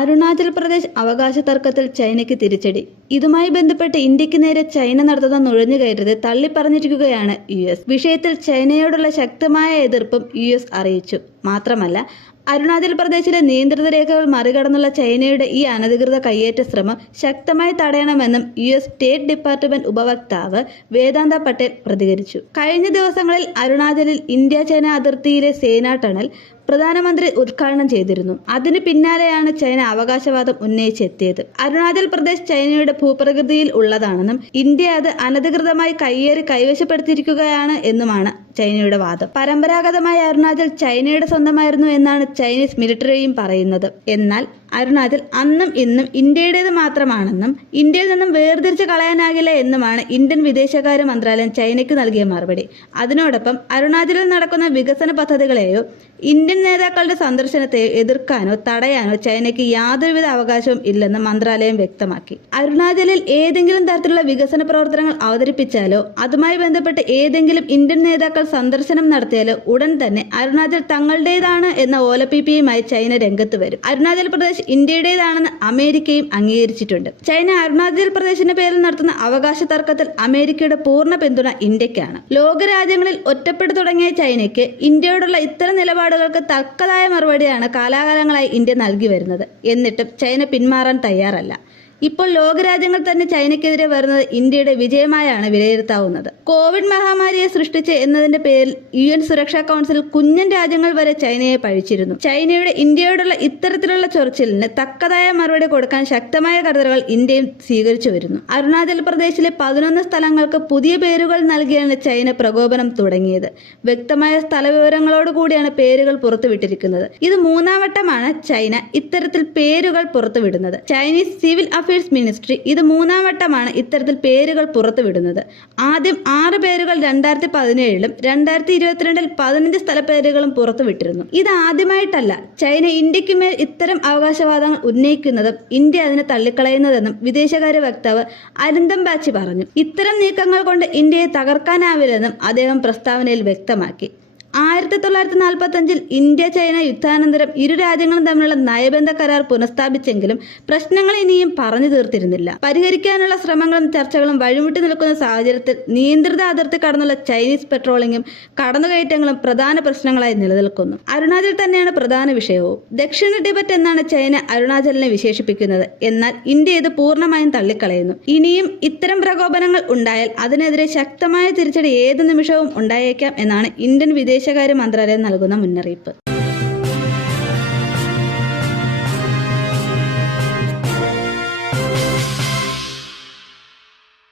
അരുണാചൽ പ്രദേശ് അവകാശ തർക്കത്തിൽ ചൈനയ്ക്ക് തിരിച്ചടി. ഇതുമായി ബന്ധപ്പെട്ട് ഇന്ത്യക്ക് നേരെ ചൈന നടത്തുന്ന നുഴഞ്ഞുകയറ്റത്തെ തള്ളിപ്പറഞ്ഞിരിക്കുകയാണ് US. വിഷയത്തിൽ ചൈനയോടുള്ള ശക്തമായ എതിർപ്പും US അറിയിച്ചു. മാത്രമല്ല, അരുണാചൽ പ്രദേശിലെ നിയന്ത്രിത രേഖകൾ മറികടന്നുള്ള ചൈനയുടെ ഈ അനധികൃത കയ്യേറ്റ ശ്രമം ശക്തമായി തടയണമെന്നും US സ്റ്റേറ്റ് ഡിപ്പാർട്ട്മെന്റ് ഉപവക്താവ് വേദാന്ത പട്ടേൽ പ്രതികരിച്ചു. കഴിഞ്ഞ ദിവസങ്ങളിൽ അരുണാചലിൽ ഇന്ത്യ-ചൈന അതിർത്തിയിലെ സേനാ ടണൽ പ്രധാനമന്ത്രി ഉദ്ഘാടനം ചെയ്തിരുന്നു. അതിന് പിന്നാലെയാണ് ചൈന അവകാശവാദം ഉന്നയിച്ചെത്തിയത്. അരുണാചൽ പ്രദേശ് ചൈനയുടെ ഭൂപ്രകൃതിയിൽ ഉള്ളതാണെന്നും ഇന്ത്യ അത് അനധികൃതമായി കൈവശപ്പെടുത്തിയിരിക്കുകയാണ് എന്നുമാണ് ചൈനയുടെ വാദം. പരമ്പരാഗതമായി അരുണാചൽ ചൈനയുടെ സ്വന്തമായിരുന്നു എന്നാണ് ചൈനീസ് മിലിറ്ററിയും പറയുന്നത്. എന്നാൽ അരുണാചൽ അന്നും ഇന്നും ഇന്ത്യയുടേത് മാത്രമാണെന്നും ഇന്ത്യയിൽ നിന്നും വേർതിരിച്ച് കളയാനാകില്ല എന്നുമാണ് ഇന്ത്യൻ വിദേശകാര്യ മന്ത്രാലയം ചൈനയ്ക്ക് നൽകിയ മറുപടി. അതിനോടൊപ്പം അരുണാചലിൽ നടക്കുന്ന വികസന പദ്ധതികളെയോ ഇന്ത്യൻ നേതാക്കളുടെ സന്ദർശനത്തെയോ എതിർക്കാനോ തടയാനോ ചൈനയ്ക്ക് യാതൊരുവിധ അവകാശവും ഇല്ലെന്ന് മന്ത്രാലയം വ്യക്തമാക്കി. അരുണാചലിൽ ഏതെങ്കിലും തരത്തിലുള്ള വികസന പ്രവർത്തനങ്ങൾ അവതരിപ്പിച്ചാലോ അതുമായി ബന്ധപ്പെട്ട് ഏതെങ്കിലും ഇന്ത്യൻ നേതാക്കൾ സന്ദർശനം നടത്തിയാലോ ഉടൻ തന്നെ അരുണാചൽ തങ്ങളുടേതാണ് എന്ന ഓലപ്പിപ്പിയുമായി ചൈന രംഗത്ത് വരും. അരുണാചൽ പ്രദേശ് ഇന്ത്യയുടേതാണെന്ന് അമേരിക്കയും അംഗീകരിച്ചിട്ടുണ്ട്. ചൈന അരുണാചൽ പ്രദേശിന്റെ പേരിൽ നടത്തുന്ന അവകാശ തർക്കത്തിൽ അമേരിക്കയുടെ പൂർണ്ണ പിന്തുണ ഇന്ത്യക്കാണ്. ലോകരാജ്യങ്ങളിൽ ഒറ്റപ്പെട്ടു തുടങ്ങിയ ചൈനയ്ക്ക് ഇന്ത്യയോടുള്ള ഇത്തരം നിലപാടുകൾക്ക് തക്കതായ മറുപടിയാണ് കാലാകാലങ്ങളായി ഇന്ത്യ നൽകി വരുന്നത്. എന്നിട്ടും ചൈന പിന്മാറാൻ തയ്യാറല്ല. ഇപ്പോൾ ലോകരാജ്യങ്ങൾ തന്നെ ചൈനയ്ക്കെതിരെ വരുന്നത് ഇന്ത്യയുടെ വിജയമായാണ് വിലയിരുത്താവുന്നത്. കോവിഡ് മഹാമാരിയെ സൃഷ്ടിച്ച് എന്നതിന്റെ പേരിൽ UN സുരക്ഷാ കൗൺസിൽ കുഞ്ഞൻ രാജ്യങ്ങൾ വരെ ചൈനയെ പഴിച്ചിരുന്നു. ചൈനയുടെ ഇന്ത്യയോടുള്ള ഇത്തരത്തിലുള്ള ചൊറിച്ചിലിന് തക്കതായ മറുപടി കൊടുക്കാൻ ശക്തമായ കരുതലുകൾ ഇന്ത്യയും സ്വീകരിച്ചു വരുന്നു. അരുണാചൽ പ്രദേശിലെ 11 സ്ഥലങ്ങൾക്ക് പുതിയ പേരുകൾ നൽകിയാണ് ചൈന പ്രകോപനം തുടങ്ങിയത്. വ്യക്തമായ സ്ഥലവിവരങ്ങളോടുകൂടിയാണ് പേരുകൾ പുറത്തുവിട്ടിരിക്കുന്നത്. ഇത് 3-ാം വട്ടമാണ് ചൈന ഇത്തരത്തിൽ പേരുകൾ പുറത്തുവിടുന്നത്. ചൈനീസ് സിവിൽ മിനിസ്ട്രി ഇത് 3-ാം വട്ടമാണ് ഇത്തരത്തിൽ പേരുകൾ പുറത്തുവിടുന്നത്. ആദ്യം 6 പേരുകൾ 2017-ലും 2022-ൽ 15 സ്ഥലപ്പേരുകളും പുറത്തുവിട്ടിരുന്നു. ഇത് ആദ്യമായിട്ടല്ല ചൈന ഇന്ത്യക്കുമേൽ ഇത്തരം അവകാശവാദങ്ങൾ ഉന്നയിക്കുന്നതും ഇന്ത്യ അതിനെ തള്ളിക്കളയുന്നതെന്നും വിദേശകാര്യ വക്താവ് അരിന്ദം ബാച്ചി പറഞ്ഞു. ഇത്തരം നീക്കങ്ങൾ കൊണ്ട് ഇന്ത്യയെ തകർക്കാനാവില്ലെന്നും അദ്ദേഹം പ്രസ്താവനയിൽ വ്യക്തമാക്കി. 1945-ൽ ഇന്ത്യ ചൈന യുദ്ധാനന്തരം ഇരു രാജ്യങ്ങളും തമ്മിലുള്ള നയബന്ധ കരാർ പുനഃസ്ഥാപിച്ചെങ്കിലും പ്രശ്നങ്ങൾ ഇനിയും പറഞ്ഞു തീർത്തിരുന്നില്ല. പരിഹരിക്കാനുള്ള ശ്രമങ്ങളും ചർച്ചകളും വഴിമുട്ടി നിൽക്കുന്ന സാഹചര്യത്തിൽ നിയന്ത്രിത അതിർത്തി കടന്നുള്ള ചൈനീസ് പെട്രോളിംഗും കടന്നുകയറ്റങ്ങളും പ്രധാന പ്രശ്നങ്ങളായി നിലനിൽക്കുന്നു. അരുണാചൽ തന്നെയാണ് പ്രധാന വിഷയവും. ദക്ഷിണ ടിബറ്റ് എന്നാണ് ചൈന അരുണാചലിനെ വിശേഷിപ്പിക്കുന്നത്. എന്നാൽ ഇന്ത്യ ഇത് പൂർണ്ണമായും തള്ളിക്കളയുന്നു. ഇനിയും ഇത്തരം പ്രകോപനങ്ങൾ ഉണ്ടായാൽ അതിനെതിരെ ശക്തമായ തിരിച്ചടി ഏത് നിമിഷവും ഉണ്ടായേക്കാം എന്നാണ് ഇന്ത്യൻ വിദേശകാര്യ മന്ത്രാലയം നൽകുന്ന മുന്നറിയിപ്പ്.